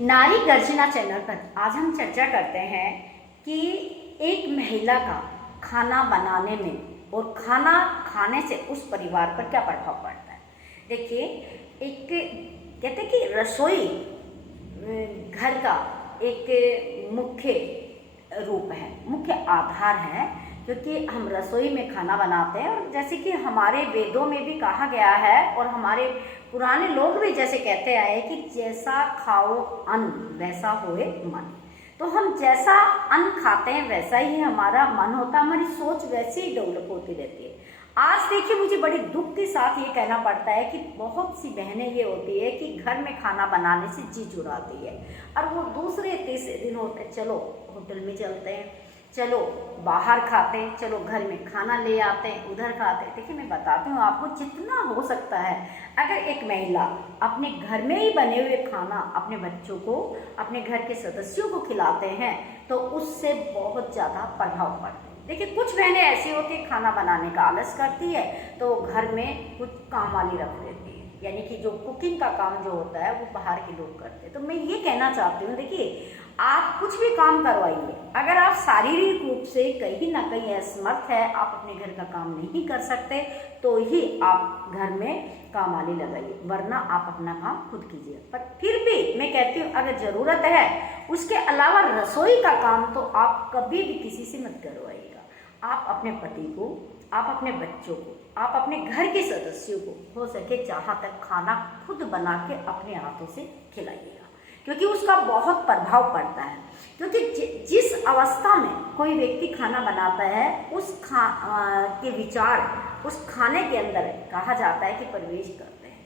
नारी गर्जना चैनल पर आज हम चर्चा करते हैं कि एक महिला का खाना बनाने में और खाना खाने से उस परिवार पर क्या प्रभाव पड़ता है। देखिए, एक कहते हैं कि रसोई घर का एक मुख्य रूप है, मुख्य आधार है, क्योंकि हम रसोई में खाना बनाते हैं। और जैसे कि हमारे वेदों में भी कहा गया है और हमारे पुराने लोग भी जैसे कहते आए कि जैसा खाओ अन्न वैसा होए मन। तो हम जैसा अन्न खाते हैं वैसा ही हमारा मन होता है, हमारी सोच वैसे ही डेवलप होती रहती है। आज देखिए, मुझे बड़े दुख के साथ ये कहना पड़ता है कि बहुत सी बहनें ये होती है कि घर में खाना बनाने से जी चुराती है और वो दूसरे तीसरे दिन होते हैं, चलो होटल में चलते हैं, चलो बाहर खाते हैं, चलो घर में खाना ले आते हैं, उधर खाते हैं। देखिए, मैं बताती हूँ आपको, जितना हो सकता है अगर एक महिला अपने घर में ही बने हुए खाना अपने बच्चों को, अपने घर के सदस्यों को खिलाते हैं तो उससे बहुत ज़्यादा प्रभाव पड़ता है। देखिए, कुछ बहनें ऐसी होती है खाना बनाने का आलस करती है तो घर में कुछ काम वाली रख देती है, यानी कि जो कुकिंग का काम जो होता है वो बाहर के लोग करते हैं। तो मैं ये कहना चाहती हूँ, देखिए, आप कुछ भी काम करवाइए, अगर आप शारीरिक रूप से कहीं ना कहीं असमर्थ है, आप अपने घर का काम नहीं कर सकते, तो ही आप घर में काम वाली लगाइए, वरना आप अपना काम खुद कीजिए। पर फिर भी मैं कहती हूँ, अगर ज़रूरत है उसके अलावा रसोई का काम तो आप कभी भी किसी से मत करवाइएगा। आप अपने पति को, आप अपने बच्चों को, आप अपने घर के सदस्यों को हो सके जहाँ तक खाना खुद बना के अपने हाथों से खिलाइएगा, क्योंकि उसका बहुत प्रभाव पड़ता है। क्योंकि जिस अवस्था में कोई व्यक्ति खाना बनाता है उस के विचार उस खाने के अंदर कहा जाता है कि प्रवेश करते हैं।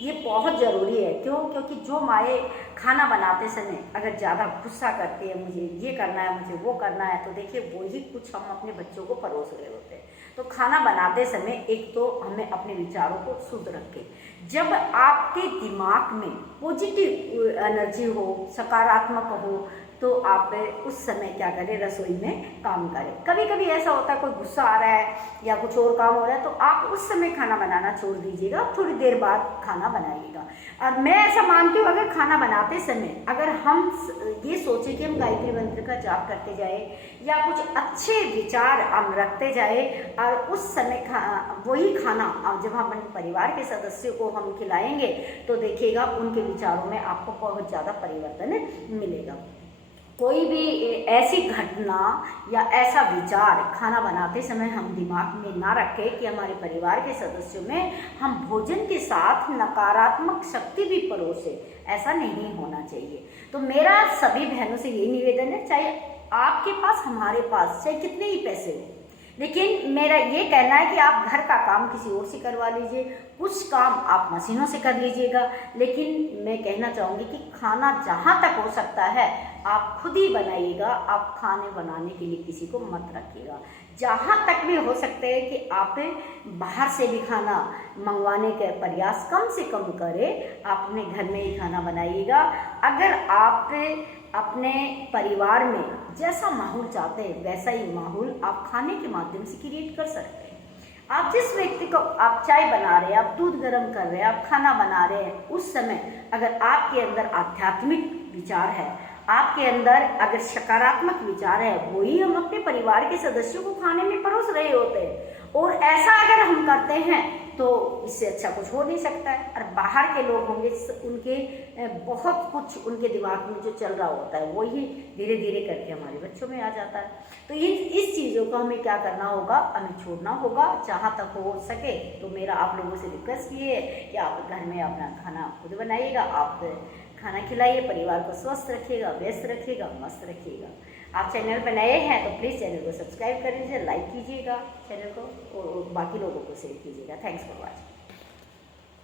ये बहुत ज़रूरी है। क्यों? क्योंकि जो माएँ खाना बनाते समय अगर ज़्यादा गुस्सा करती है, मुझे ये करना है, मुझे वो करना है, तो देखिए वही कुछ हम अपने बच्चों को परोस रहे होते हैं। तो खाना बनाते समय एक तो हमें अपने विचारों को शुद्ध रखें। जब आपके दिमाग में पॉजिटिव एनर्जी हो, सकारात्मक हो, तो आप उस समय क्या करें, रसोई में काम करें। कभी कभी ऐसा होता है कोई गुस्सा आ रहा है या कुछ और काम हो रहा है, तो आप उस समय खाना बनाना छोड़ दीजिएगा, थोड़ी देर बाद खाना बनाइएगा। और मैं ऐसा मानती हूँ, अगर खाना बनाते समय अगर हम ये सोचें कि हम गायत्री मंत्र का जाप करते जाए या कुछ अच्छे विचार हम रखते जाए और उस समय वही खाना जब हम अपने परिवार के सदस्यों को हम खिलाएंगे तो देखिएगा उनके विचारों में आपको बहुत ज़्यादा परिवर्तन मिलेगा। कोई भी ऐसी घटना या ऐसा विचार खाना बनाते समय हम दिमाग में ना रखें कि हमारे परिवार के सदस्यों में हम भोजन के साथ नकारात्मक शक्ति भी परोसे। ऐसा नहीं होना चाहिए। तो मेरा सभी बहनों से यही निवेदन है, चाहे आपके पास, हमारे पास, चाहे कितने ही पैसे हो, लेकिन मेरा ये कहना है कि आप घर का काम किसी और से करवा लीजिए, कुछ काम आप मशीनों से कर लीजिएगा, लेकिन मैं कहना चाहूँगी कि खाना जहाँ तक हो सकता है आप खुद ही बनाइएगा। आप खाने बनाने के लिए किसी को मत रखिएगा। जहाँ तक भी हो सकता है कि आप बाहर से भी खाना मंगवाने का प्रयास कम से कम करें, आप अपने घर में ही खाना बनाइएगा। अगर आप अपने परिवार में जैसा माहौल चाहते हैं वैसा ही माहौल आप खाने के माध्यम से क्रिएट कर सकते हैं। आप जिस व्यक्ति को आप चाय बना रहे हैं, आप दूध गर्म कर रहे हैं, आप खाना बना रहे हैं, उस समय अगर आपके अंदर आध्यात्मिक विचार है, आपके अंदर अगर सकारात्मक विचार है, वही हम अपने परिवार के सदस्यों को खाने में परोस रहे होते हैं। और ऐसा अगर हम करते हैं तो इससे अच्छा कुछ हो नहीं सकता है। और बाहर के लोग होंगे, उनके बहुत कुछ उनके दिमाग में जो चल रहा होता है वही धीरे धीरे करके हमारे बच्चों में आ जाता है। तो इस चीज़ों को हमें क्या करना होगा, हमें छोड़ना होगा। जहाँ तक हो सके तो मेरा आप लोगों से रिक्वेस्ट ये है कि आप घर में अपना खाना खुद बनाइएगा, आप खाना खिलाइए, परिवार को स्वस्थ रखिएगा, व्यस्त रखिएगा, मस्त रखिएगा। आप चैनल पर नए हैं तो प्लीज़ चैनल को सब्सक्राइब कर लीजिए, लाइक कीजिएगा चैनल को और बाकी लोगों को शेयर कीजिएगा। Thanks for watching.